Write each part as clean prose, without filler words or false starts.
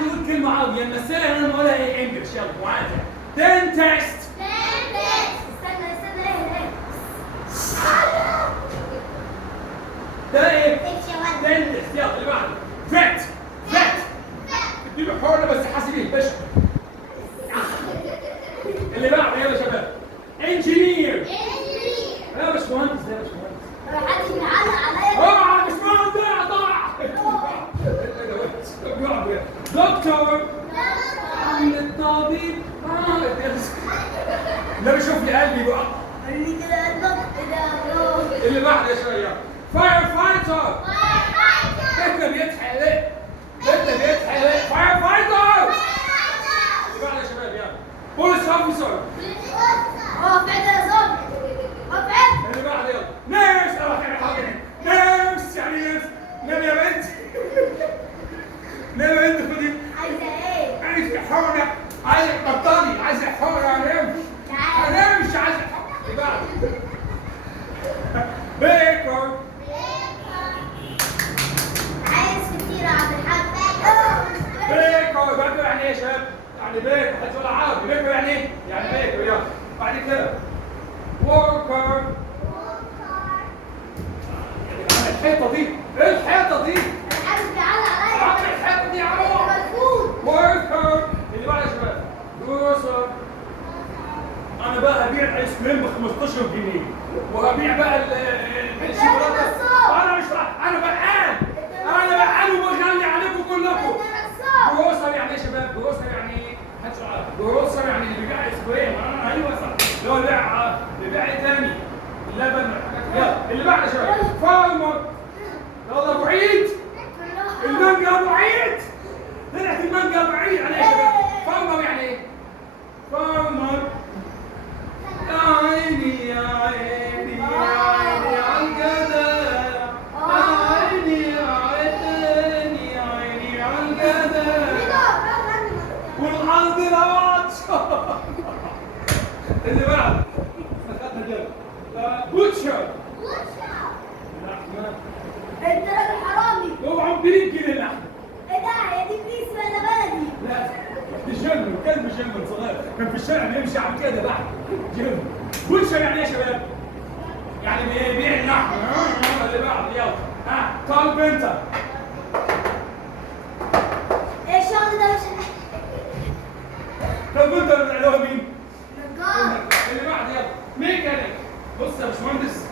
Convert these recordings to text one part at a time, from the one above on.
حد يقول كلمه عربي نمثلها انا بقولها ايه انجلش. يلا معايا دنتست. استنى ايه ده ايه؟ امشي يا ولد. دنتست. يلا اللي بعده فت. اديله حقنه بس حاسبين باشا. اللي بعده يلا يا شباب انجينير. يا باشمهندس يا باشمهندس. محدش بيعلق عليا. اوعى مش مهندس ضاع. دكتور. الطبيب. لا بشوف لي قلبي بقى. قولي كده قلبك كده. اللي بعده يا شويه فاير فايتر. بيتنا بيتحرق ليه؟ بيتنا بيتحرق ليه؟ فاير فايتر. اللي بعده يا شباب يلا بوليس اوفيسر. اقف عدل يا ظابط. اقف عدل. اللي بعده يلا نيرس. اروح كده حاضر نيرس يعني نيرس. نام يا بنت. نام يا بنت خدي. عايزه ايه؟ عايز حقنه. عايز بطلي. عايز حقنه انام. انام مش عايز حقنه. اللي بعده بيكر. عايز كتير يا عبد الحاج. بيكر. بيكر يعني ايه يا شباب؟ يعني بيكر. حد يقول عربي. بيكر يعني ايه؟ يعني بيكر. يلا بعد كده وركر. الحيطه دي ايه الحيطه دي؟ محدش بيعلق عليا. عامل الحيطه دي يا عمو. مفقود. وركر. اللي بعد يا شباب جروسر. انا بقى هبيع ايس كريم ب 15 جنيه وهبيع بقى الشوكولاته. انا مش انا بقال. انا بقال وبغلي عليكم كلكم. جروسر يعني ايه يا شباب؟ جروسر يعني ايه؟ جروسر يعني اللي بيبيع ايس كريم. ايوه صح. اللي هو بيبيع ايه تاني؟ اللبن والحاجات. يلا اللي بعد يا شباب فارمر. يلا ابو عيد. المانجا ابو عيد. طلعت المانجا ابو عيد يعني ايه يا شباب؟ فارمر يعني ايه؟ فارمر. يا عيني يا عيني يا عيني على الجدع. يا عيني يا عيني يا عيني على الجدع. والحظ لواتش. اللي بعد بوتشر. لحمة. انت راجل حرامي. اوعى بريك كده اللحمة. ايه ده؟ هي دي بليس ولا بلدي؟ لا دي جيرمان. كلب جيرمان صغير كان في الشارع بيمشي على كده لحم. جيرمان. بوتشر يعني ايه يا شباب؟ يعني بيبيع اللحم. اللي بعد يلا كاربنتر. ايه الشغل ده مش كاربنتر اللي هو مين؟ نجار. اللي بعد يلا ميكانيك. بص يا باشمهندس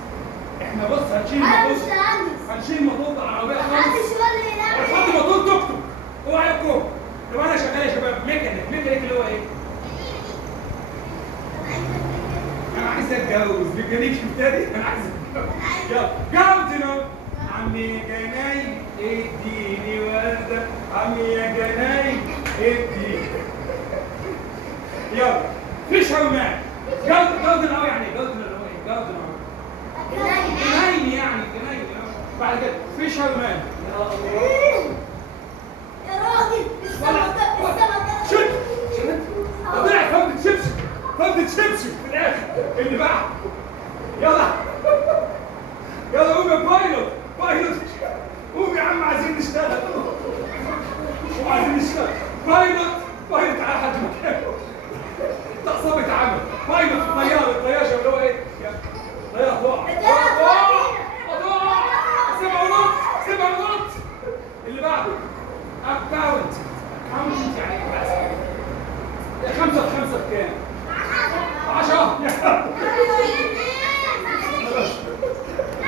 احنا بص هنشيل انا موتور. مش مهندس. هنشيل موتور العربيه خالص. محدش يقول لي لا. هنحط موتور توك توك. اوعى يكون. طب انا شغال يا شباب ميكانيك. ميكانيك اللي هو ايه؟ انا عايز اتجوز. ميكانيك تاني انا عايز اتجوز. يلا جاردنر. عمي جناي اديني ورده. عمي يا جناي اديني. يلا فيشر مان. جاردنر هو يعني ايه؟ جاردنر هو ايه؟ جاردنر جناين يعني جناين. بعد كده فيشر مان. يا الله يا راجل السمكة شد. طلع فردة شبشب. فردة شبشب في الاخر. اللي بعد يلا يلا قوم يا بايلوت. بايلوت قوم يا عم عايزين نشتغل. وعايزين نشتغل. بايلوت. بايلوت على حد مكانه. تعصبت عمل. بايلوت طيارة.